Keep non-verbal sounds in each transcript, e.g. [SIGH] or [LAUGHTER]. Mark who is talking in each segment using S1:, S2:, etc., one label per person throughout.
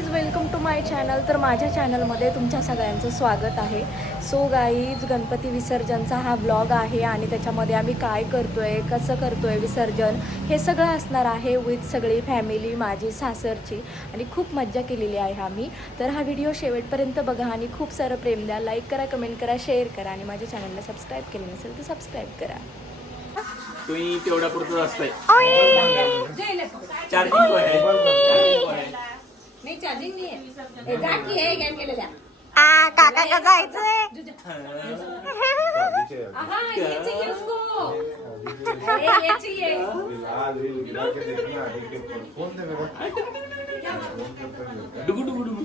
S1: Guys welcome to my channel तर माझ्या चॅनलमध्ये तुमच्या सगळ्यांचं स्वागत आहे. सो गाईज गणपती विसर्जनचा हा ब्लॉग आहे आणि त्याच्यामध्ये आम्ही काय करतोय कसं करतोय विसर्जन हे सगळं असणार आहे विथ सगळी फॅमिली माझी सासरची. आणि खूप मज्जा केलेली आहे आम्ही. तर हा व्हिडिओ शेवटपर्यंत बघा आणि खूप सारं प्रेम द्या. लाईक करा कमेंट करा शेअर करा आणि माझ्या चॅनलला सबस्क्राईब केलं नसेल तर सबस्क्राईब करा.
S2: तुम्ही तेवढ्या पुरतं असतंय. चार्जिंग आहे.
S3: नाही चार्जिंग नाही आहे. जा की हे गॅन केलेल्या.
S1: काका का जायचंय.
S3: हा ये चाहिए उसको. ये ये चाहिए
S2: डुगू डुगू डुगू.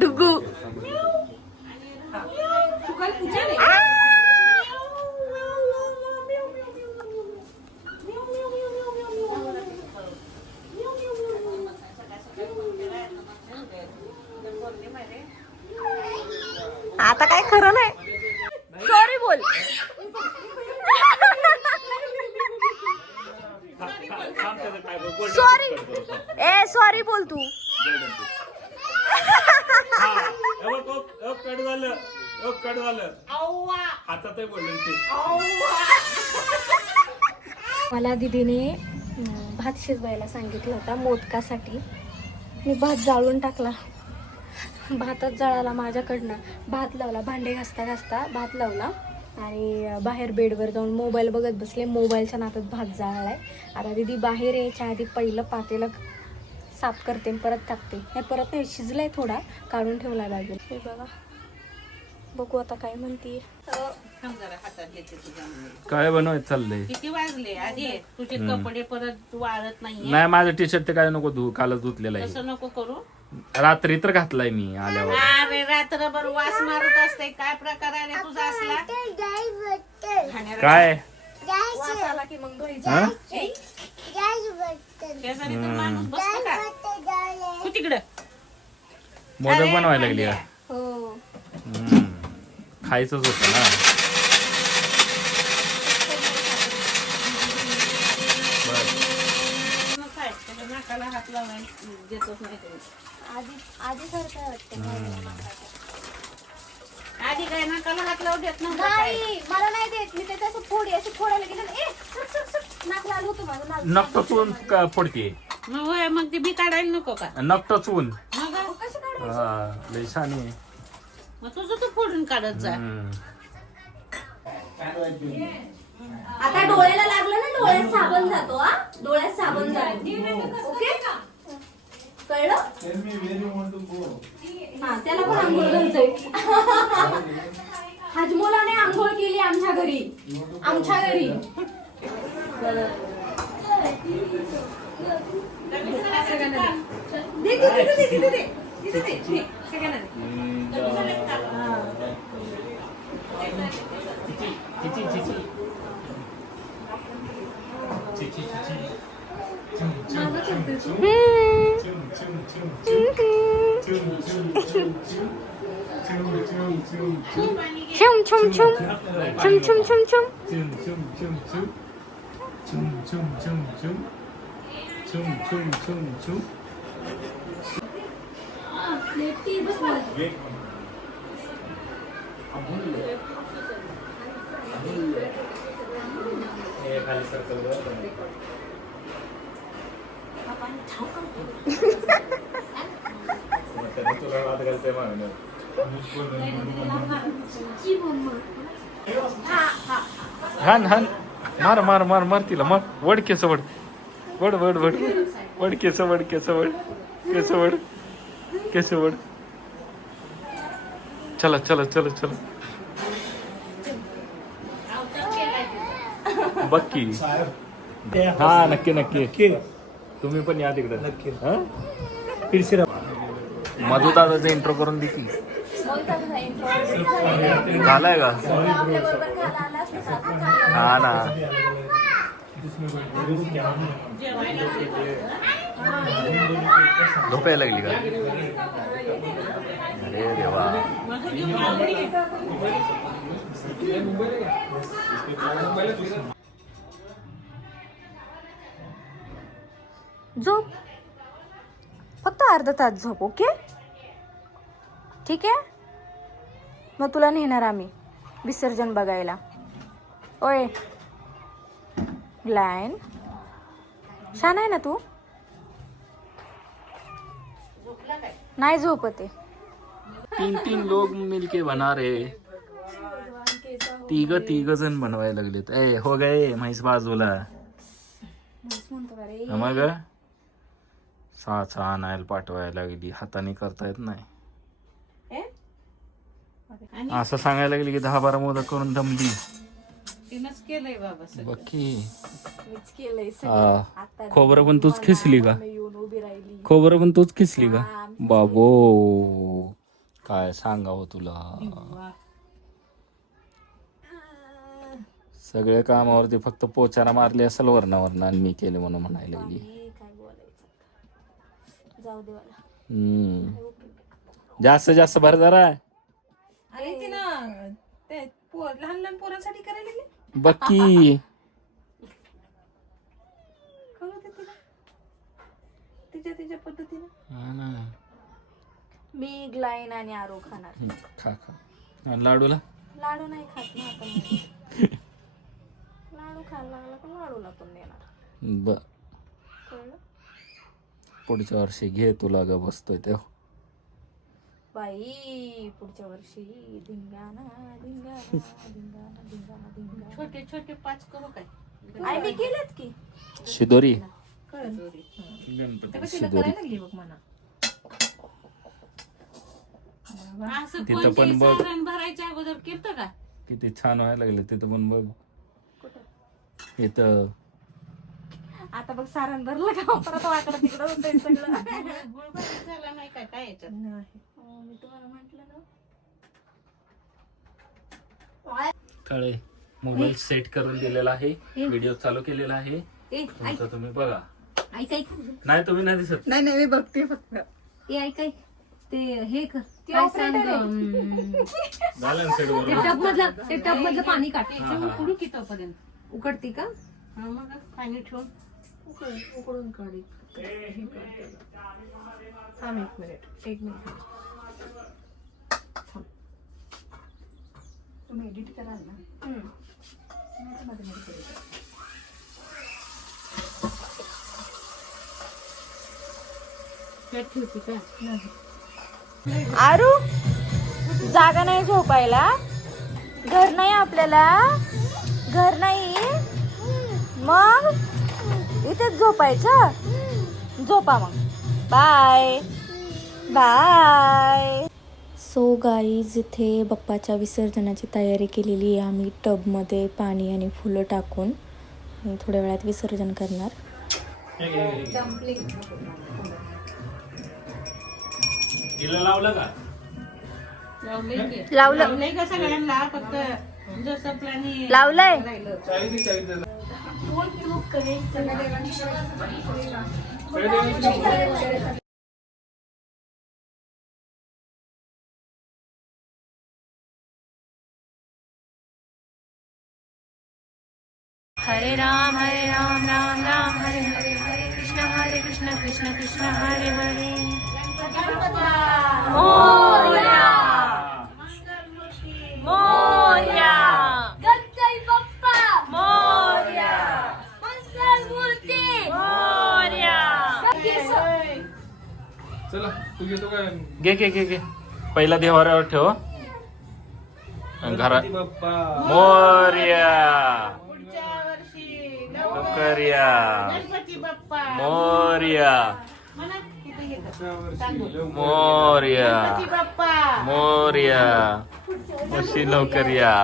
S1: डुगू.
S3: तू कल पूछा नहीं
S1: आता काय खरं नाही सॉरी बोल सॉरी ए सॉरी बोल तू
S2: झालं. कट झालं. हातात बोललं ते.
S1: मला दिदीने भात शिजवायला सांगितलं होता मोदकासाठी. मी भात जाळून टाकला. भातच जळाला माझ्याकडनं. भात लावला भांडे घासता घासता भात लावला. आणि बाहेर बेडवर जाऊन मोबाईल बघत बसले. मोबाईलच्या नातात भात जाळलाय. आता दिदी बाहेर यायच्या आधी पहिलं पातेलं साफ करते परत टाकते. नाही परत नाही शिजलाय थोडा. काढून ठेवलाय बाजूला. हे बघा. बघू आता काय म्हणते.
S2: काय बनवायचं चाललंय?
S3: किती वाजले? आधी तुझे कपडे परत वाळत नाहीये.
S2: नाही माझं टी शर्ट ते काय नको धु कालच धुतलेलं आहे.
S3: तसं नको करू.
S2: रात्री तर घातलाय मी आल्यावर.
S3: अरे रात्रभर वास मारत असते. काय प्रकार आहे रे तुझा असला.
S2: काय?
S1: वास आला की मग धुवायचं.
S2: हा?
S3: शेजारी तर माणूस बसतो का? तू तिकडं?
S2: मोदक बनवायला लागली का?
S1: हो.
S2: हम्म. खायचंच होतं ना.
S1: आधी आधी सारखं
S3: आधी काय नाकाला हात देत
S1: नाही मला नाही देत. मी फोडी अशी फोडायला गेलं ना, ए सट सट सट. नाक लाल होतं माझं नाक
S2: नक टचवून का फोडते?
S3: मग होय मग ते बी काढायला नको का?
S2: नक टचवून
S3: मग
S1: कसं काढ
S2: हा लय छान आहे.
S3: मग तुझं तू फोडून काढत जा.
S1: आता डोळ्याला लागलं ना डोळ्यात साबण जातो हा? डोळ्यात साबण जातो. ओके? कळलं? हा त्याला पण आंघोळ घालतोय. [LAUGHS] हजमोलाने आंघोळ केली आमच्या घरी. आमच्या घरी. दे, दे, दे, दे, दे, दे, दे. तिथं दे, दे. सगळ्यांना दे. माझं करतोय तू. छुम छुम छुम छुम छुम छुम छुम लेफ्टी बस मला. की मम्मा.
S2: हान हान. मार मार मार मार तिला मार. वड केस वड. वड वड वड. वड केस वड केस वड. केस वड. केस वड. चला चलो चलो चलो। बघ की हा नक्की नक्की। तुम्ही पण या तिकडे। नक्की। मधुदादाचा इंट्रो करून दे की. झालाय का? हा ना। झोपायला लागली का? अरे देवा.
S1: झोप. फक्त अर्धा तास झोप ओके? ठीक आहे? मग तुला नेणार आम्ही विसर्जन बघायला. ओय. ग्लॅन छान आहे ना तू? नाही झोपत.
S2: तीन तीन लोग मिलके बना रहे. तिघ तिघ जण बनवायला लागलेत. ए हो गए म्हैस बाजूला. मग? सहा सहा आणायला पाठवायला लागली. हाताने करता येत नाही. असं सांगायला लागली की दहा बारा मोदक करून दमली.
S3: केलंय बाबा
S1: केलंय.
S2: खोबरं पण तूच खिसली का?
S1: येऊन उभी राहिली.
S2: खोबरं पण तूच खिसली का? बाबो. काय सांगावं तुला. सगळ्या कामावरती फक्त पोचारा मारली असेल वरणावरनं आणि मी केले म्हणून म्हणायला लागली.
S1: हे काय बोलायचं जाऊ दे मला
S2: हम्म. जास्त जास्त भर जरा.
S3: अरे तिनं ते पोर लहान लहान पोरांसाठी करायला
S2: बक्की
S3: तिच्या तिच्या पद्धतीनं.
S2: हा.
S1: मी ग्लाईन आणि आरो खाणार.
S2: हम्म, खा खा. आणि लाडूला?
S1: लाडू नाही खात ना आता मी. लाडू खायला लागला तर लाडूला पण देणार.
S2: ब
S1: कळलं?
S2: पुढच्या वर्षी घे तुला ग बसतोय तेव्हा.
S1: बाई पुढच्या वर्षी धिंगाणा धिंगाणा धिंगाणा धिंगाणा धिंगाणा.
S3: छोटे छोटे पाच करू काय?
S1: आई मी केलेत की?
S2: शिदोरी. गणपती शिदोरी.
S3: करायला लागली बघ म्हणा असं
S2: तिथं पण बघ.
S3: सारण भरायच्या अगोदर केलं का?
S2: किती छान व्हायला लागले तिथं पण बघ. इथं.
S1: आता बघ सारण भरलं का? परत वाकडं तिकडं होतंय सगळं. [LAUGHS]
S3: झाला नाही काय काय याच्यात?
S1: हो, मी तुम्हाला म्हंटल ना.
S2: कळे मोबाईल सेट करून दिलेला आहे. व्हिडिओ चालू केलेला आहे. तुमचं तुम्ही बघा.
S1: ऐक ऐक.
S2: नाही तुम्ही नाही दिसत.
S3: नाही नाही मी बघते फक्त.
S1: ए ऐक ऐक. ते हे कर. काय सांग [LAUGHS]
S2: झालं ना
S1: टब मधलं ते टब मधलं पाणी काढ.
S2: हा, हा.
S3: उकडू की तोपर्यंत?
S1: उकडती का?
S3: हा मग पाणी ठेवून. उकळून उकळून काढी थांब एक मिनिट एक मिनिट
S1: तुम्ही एडिट कराल ना?
S3: त्यात ठेवते का?
S1: आरू जागा नाही झोपायला. घर नाही आपल्याला. घर नाही. मग इथेच झोपायचं? झोपा मग. बाय. बाय. सो गाईज इथे बाप्पाच्या विसर्जनाची तयारी केलेली आहे. आम्ही टबमध्ये पाणी आणि फुलं टाकून थोड्या वेळात विसर्जन करणार.
S2: तिला लावलं का?
S1: लावलं.
S3: लावलंय का सगळ्यांना? फक्त जसं प्लॅनिंग
S1: लावलंय. हरे राम हरे राम राम राम हरे हरे हरे कृष्ण हरे कृष्ण कृष्ण कृष्ण हरे हरे. मोरया. मोरया. गणपती बाप्पा. मोरया. मंगल मूर्ती मोरया
S2: चला तू घेतो काय? घे घे घे घे. पहिला देवाऱ्यावर ठेव. घरात मोर्या.
S3: पुढच्या वर्षी.
S2: लवकर या
S3: गणपती बाप्पा.
S2: मोर्या
S3: म्हणा तिथे हे कर. तांदूळ.
S2: मोर्या
S3: गणपती बाप्पा
S2: मोर्या अशी लवकर या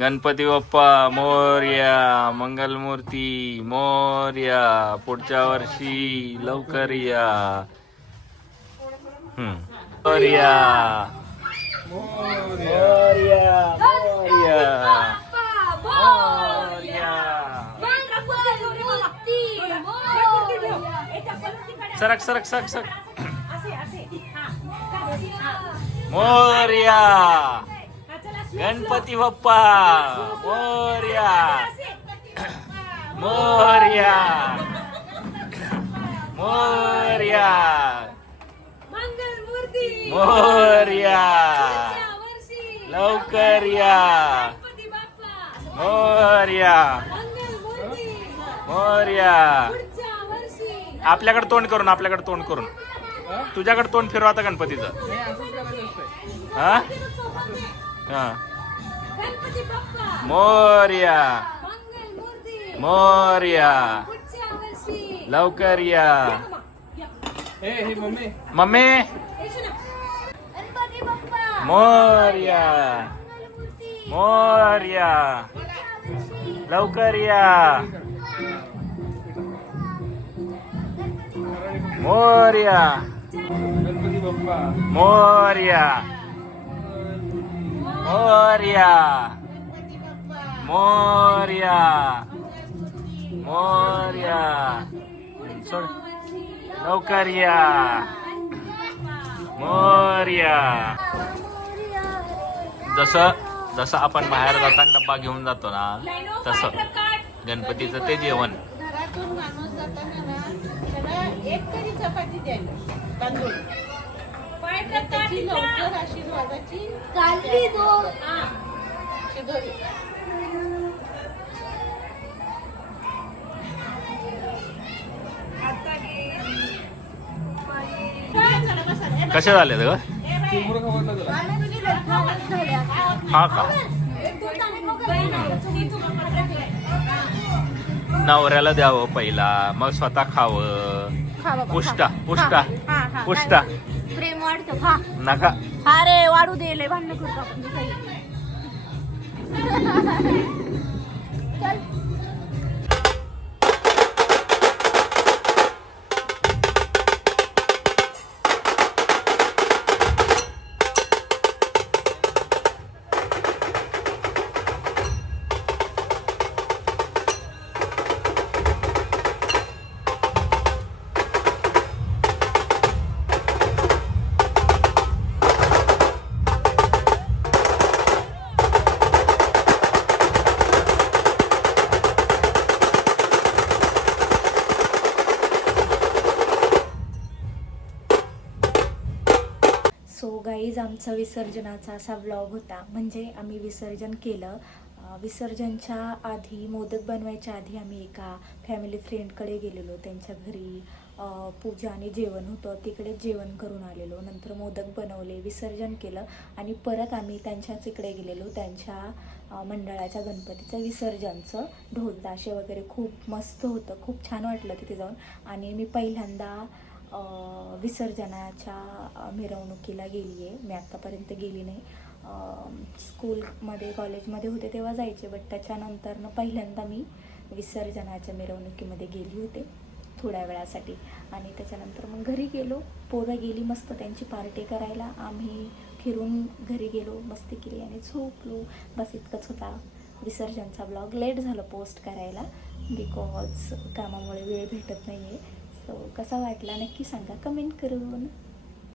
S2: गणपती बाप्पा मोर्या मंगलमूर्ती मोर्या पुढच्या वर्षी लवकर या हम्म. मोर्या मोर्या मोर्या मोर्या सरक सरक सरक सरक. मोर्या. गणपती बाप्पा. मोर्या. मोर्या. मोर्या. मोर्या. लवकर या. मोर्या. मोर्या. आपल्याकडे तोंड करून आपल्याकडे तोंड करून. तुझ्याकडे तोंड फिरवा आता गणपतीचं. हा? हा? मोर्या. मोर्या. लवकर या. मम्मी. मोर्या. मोर्या. लवकर या. मोर्या
S4: गणपती बाप्पा
S2: मोर्या मोर्या मोर्या मोर्या सोड लवकर या मोर्या जसं जसं आपण बाहेर जाताना डब्बा घेऊन जातो ना तसं गणपतीचं ते जेवण
S3: घरातून माणूस जाताना ना त्याला एक तरी चपाती द्यायला. तांदूळ. तर त्याची लवकर आशीर्वादाची शिदोरी काय झालं. हे
S2: ग?
S3: हा
S2: का? नवऱ्याला द्यावं पहिला. मग स्वतः खावं. पुष्टा पुष्टा पुष्टा.
S1: प्रेम वाढतं हा
S2: नका.
S1: हा रे वाढू दे लय भांडण करतो आपण दुसरी. [LAUGHS] आमचा विसर्जनाचा असा व्लॉग होता. म्हणजे आम्ही विसर्जन केलं. विसर्जनच्या आधी मोदक बनवायच्या आधी आम्ही एका फॅमिली फ्रेंडकडे गेलेलो. त्यांच्या घरी पूजा आणि जेवण होतं. तिकडे जेवण करून आलेलो. नंतर मोदक बनवले विसर्जन केलं आणि परत आम्ही त्यांच्याच इकडे गेलेलो. त्यांच्या मंडळाच्या गणपतीचं विसर्जनचं ढोल ताशे वगैरे खूप मस्त होतं. खूप छान वाटलं तिथे जाऊन. आणि मी पहिल्यांदा विसर्जनाच्या मिरवणुकीला गेली आहे मी आत्तापर्यंत गेली नाही. स्कूलमध्ये कॉलेजमध्ये होते तेव्हा जायचे बट त्याच्यानंतरनं पहिल्यांदा मी विसर्जनाच्या मिरवणुकीमध्ये गेली होते थोड्या वेळासाठी. आणि त्याच्यानंतर मग घरी गेलो. पोरं गेली मस्त त्यांची पार्टी करायला. आम्ही फिरून घरी गेलो मस्ती केली आणि झोपलो. बस इतकंच होता. विसर्जनचा ब्लॉग लेट झालं पोस्ट करायला. बिकॉज कामामुळे वेळ भेटत नाही आहे हो कसा वाटला नक्की सांगा. कमेंट करून.